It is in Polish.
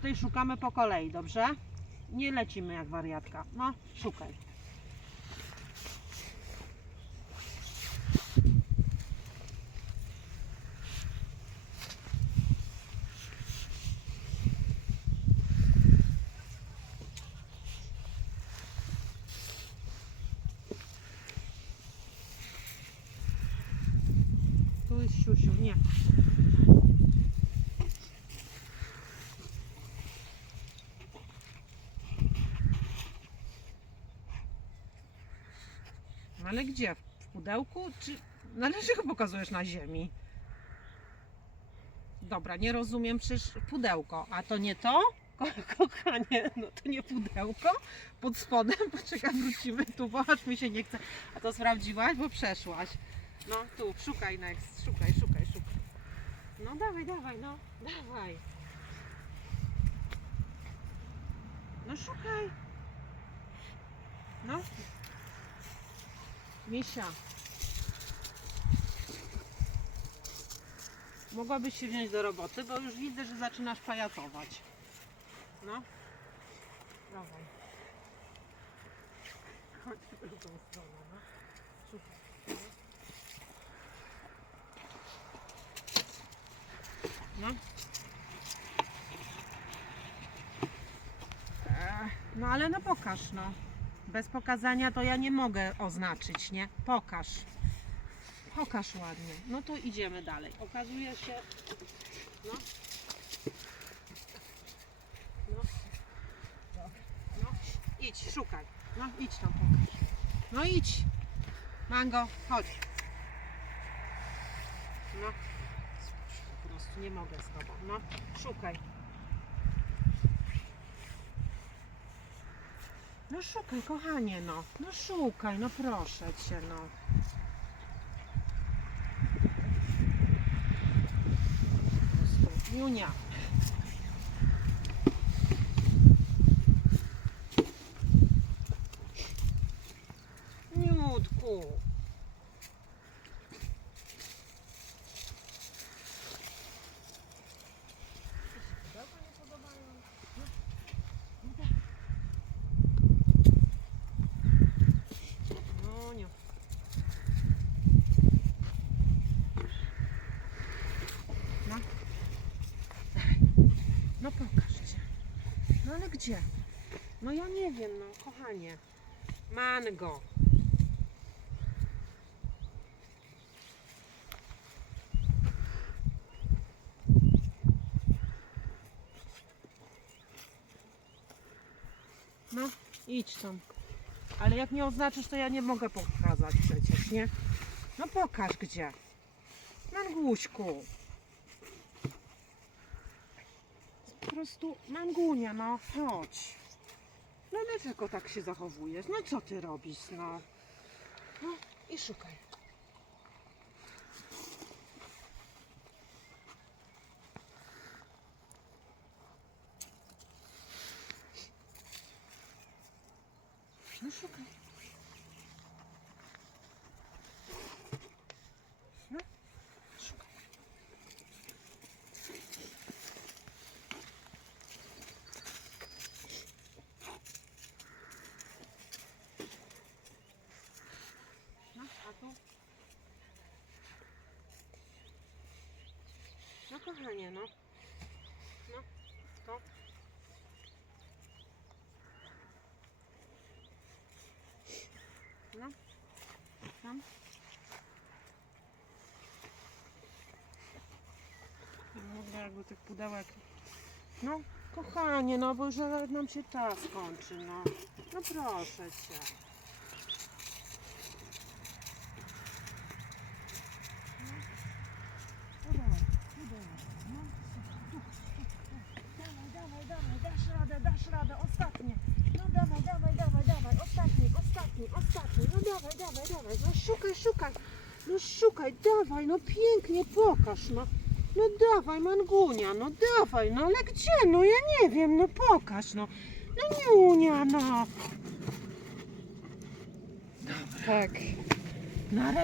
tutaj szukamy po kolei, dobrze? Nie lecimy jak wariatka. No, szukaj. Tu jest siusiu, nie. Ale gdzie? W pudełku? Czy... No ale czego pokazujesz na ziemi? Dobra, nie rozumiem, przecież pudełko. A to nie to? Ko kochanie, no to nie pudełko. Pod spodem, poczekaj, wrócimy tu, bo aż mi się nie chce. A to sprawdziłaś, bo przeszłaś. No tu, szukaj next, szukaj, szukaj, szukaj. No dawaj, dawaj, no, dawaj. No szukaj. No. Misia. Mogłabyś się wziąć do roboty, bo już widzę, że zaczynasz pajacować. No. Dawaj. Chodź w drugą stronę, no. Szukaj. No. Ech, No ale no pokaż, no. Bez pokazania to ja nie mogę oznaczyć, nie? Pokaż. Pokaż ładnie. No to idziemy dalej. Okazuje się. No. No. No. Idź, szukaj. No idź tam pokaż. No idź. Mango, chodź. No. Po prostu nie mogę z tobą. No, szukaj. No szukaj, kochanie, no. No szukaj, no proszę cię, no. Junia. Niutku. No nie. No. Daj. Pokażcie. No ale gdzie? No ja nie wiem, no kochanie. Mango. No, idź tam. Ale jak nie oznaczysz, to ja nie mogę pokazać przecież, nie? No pokaż gdzie. Manguśku. Po prostu Mangunia, no chodź. No dlaczego tak się zachowujesz? No co ty robisz, no? No i szukaj. No szukaj. Kochanie, no. No, to. No. W ogóle jakby tych pudełek. No, kochanie, no bo już nam się czas kończy, no. No proszę cię. No dawaj, no dawaj, no tu, tu, tu. Dawaj, dawaj, dawaj, dasz radę, dasz radę, ostatnie. No dawaj, dawaj, dawaj, dawaj, ostatni, ostatni, ostatni. No dawaj, dawaj, dawaj, no szukaj, szukaj. No szukaj, dawaj, no pięknie pokaż, no. No dawaj, Mangunia, no dawaj, no ale gdzie? No ja nie wiem, no pokaż, no. No Niunia, no. Tak. Nareszcie.